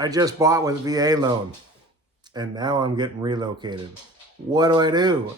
I just bought with a VA loan and now I'm getting relocated. What do I do?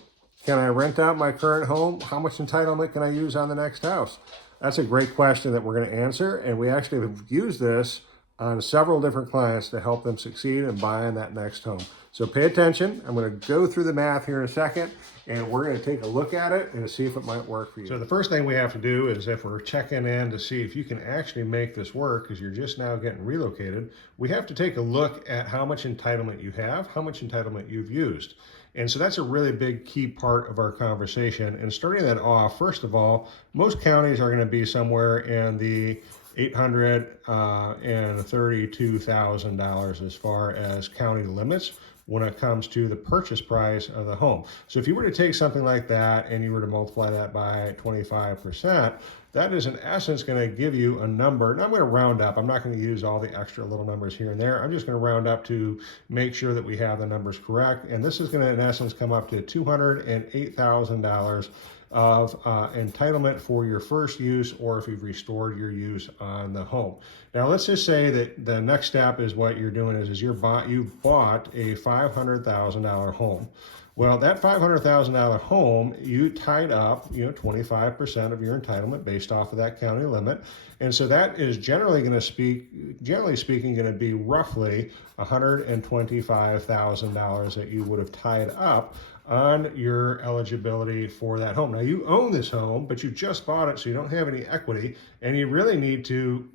Can I rent out my current home? How much entitlement can I use on the next house? That's a great question that we're going to answer. And we actually have used this on several different clients to help them succeed in buying that next home. So pay attention. I'm going to go through the math here in a second, and we're going to take a look at it and see if it might work for you. So the first thing we have to do is, if we're checking in to see if you can actually make this work, because you're just now getting relocated, we have to take a look at how much entitlement you have, how much entitlement you've used. And so that's a really big key part of our conversation. And starting that off, first of all, most counties are going to be somewhere in the $832,000 as far as county limits when it comes to the purchase price of the home. So if you were to take something like that and you were to multiply that by 25%, that is in essence going to give you a number. And I'm going to round up. I'm not going to use all the extra little numbers here and there. I'm just going to round up to make sure that we have the numbers correct. And this is going to in essence come up to $208,000 of entitlement for your first use, or if you've restored your use on the home. Now let's just say that the next step is what you're doing is you bought a $500,000 home. Well, that $500,000 home, you tied up, 25% of your entitlement based off of that county limit. And so that is generally speaking, going to be roughly $125,000 that you would have tied up on your eligibility for that home. Now you own this home, but you just bought it, so you don't have any equity, and you really need to,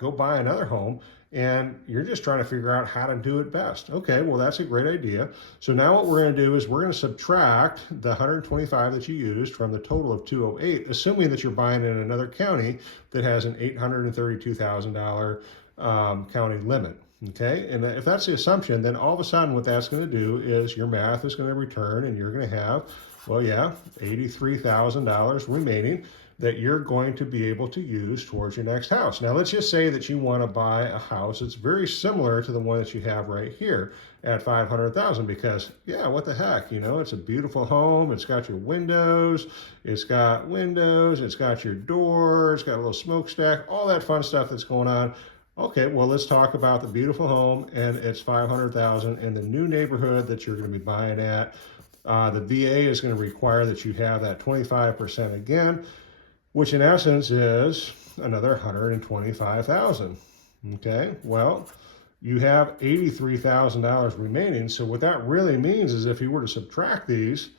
go buy another home, and you're just trying to figure out how to do it best. Okay, well that's a great idea. So now what we're going to do is we're going to subtract the 125 that you used from the total of 208, assuming that you're buying in another county that has an $832,000 county limit. Okay, and if that's the assumption, then all of a sudden what that's going to do is your math is going to return, and you're going to have, $83,000 remaining that you're going to be able to use towards your next house. Now let's just say that you want to buy a house that's very similar to the one that you have right here at $500,000, because what the heck, it's a beautiful home. It's got your windows, it's got your door, it's got a little smokestack, all that fun stuff that's going on. Okay, well, let's talk about the beautiful home, and it's $500,000 in the new neighborhood that you're going to be buying at. The VA is going to require that you have that 25% again, which in essence is another $125,000. Okay, well, you have $83,000 remaining. So what that really means is if you were to subtract these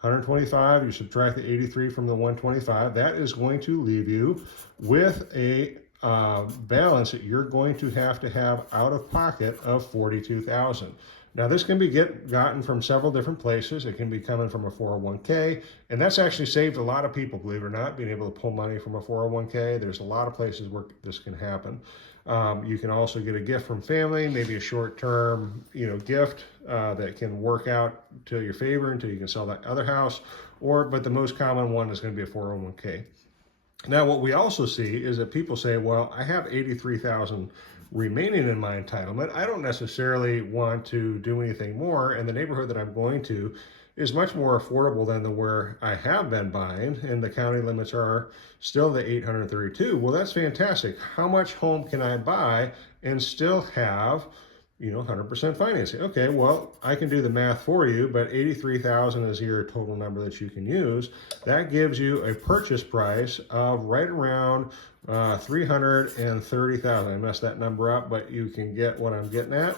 125, you subtract the 83 from the 125, that is going to leave you with a balance that you're going to have out of pocket of $42,000. Now this can be gotten from several different places. It can be coming from a 401k, and that's actually saved a lot of people, believe it or not, being able to pull money from a 401k. There's a lot of places where this can happen. You can also get a gift from family, maybe a short-term, gift that can work out to your favor until you can sell that other house. But the most common one is going to be a 401k. Now, what we also see is that people say, well, I have $83,000 remaining in my entitlement. I don't necessarily want to do anything more, and the neighborhood that I'm going to is much more affordable than where I have been buying, and the county limits are still the 832. Well, that's fantastic. How much home can I buy and still have 100% financing? Okay, well, I can do the math for you, but 83,000 is your total number that you can use. That gives you a purchase price of right around 330,000. I messed that number up, but you can get what I'm getting at.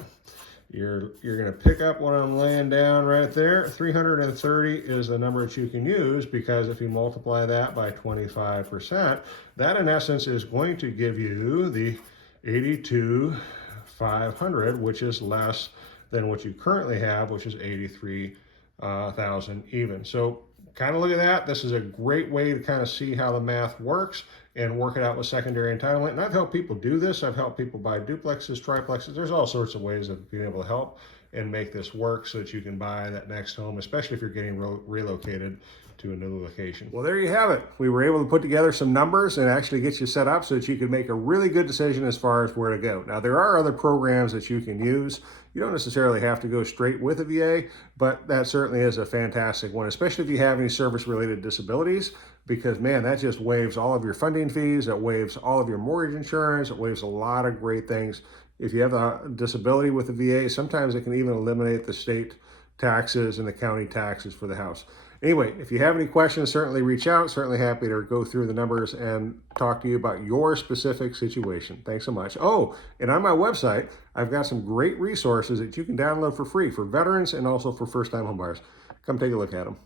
You're going to pick up what I'm laying down right there. 330 is the number that you can use, because if you multiply that by 25%, that in essence is going to give you the 82,500, which is less than what you currently have, which is 83,000 even. So kind of look at that. This is a great way to kind of see how the math works and work it out with secondary entitlement. And I've helped people do this. I've helped people buy duplexes, triplexes. There's all sorts of ways of being able to help and make this work so that you can buy that next home, especially if you're getting relocated to a new location. Well, there you have it. We were able to put together some numbers and actually get you set up so that you can make a really good decision as far as where to go. Now, there are other programs that you can use. You don't necessarily have to go straight with a VA, but that certainly is a fantastic one, especially if you have any service-related disabilities, because, man, that just waives all of your funding fees. It waives all of your mortgage insurance. It waives a lot of great things If you have a disability with the VA, sometimes it can even eliminate the state taxes and the county taxes for the house. Anyway, if you have any questions, certainly reach out. Certainly happy to go through the numbers and talk to you about your specific situation. Thanks so much. Oh, and on my website, I've got some great resources that you can download for free for veterans and also for first-time homebuyers. Come take a look at them.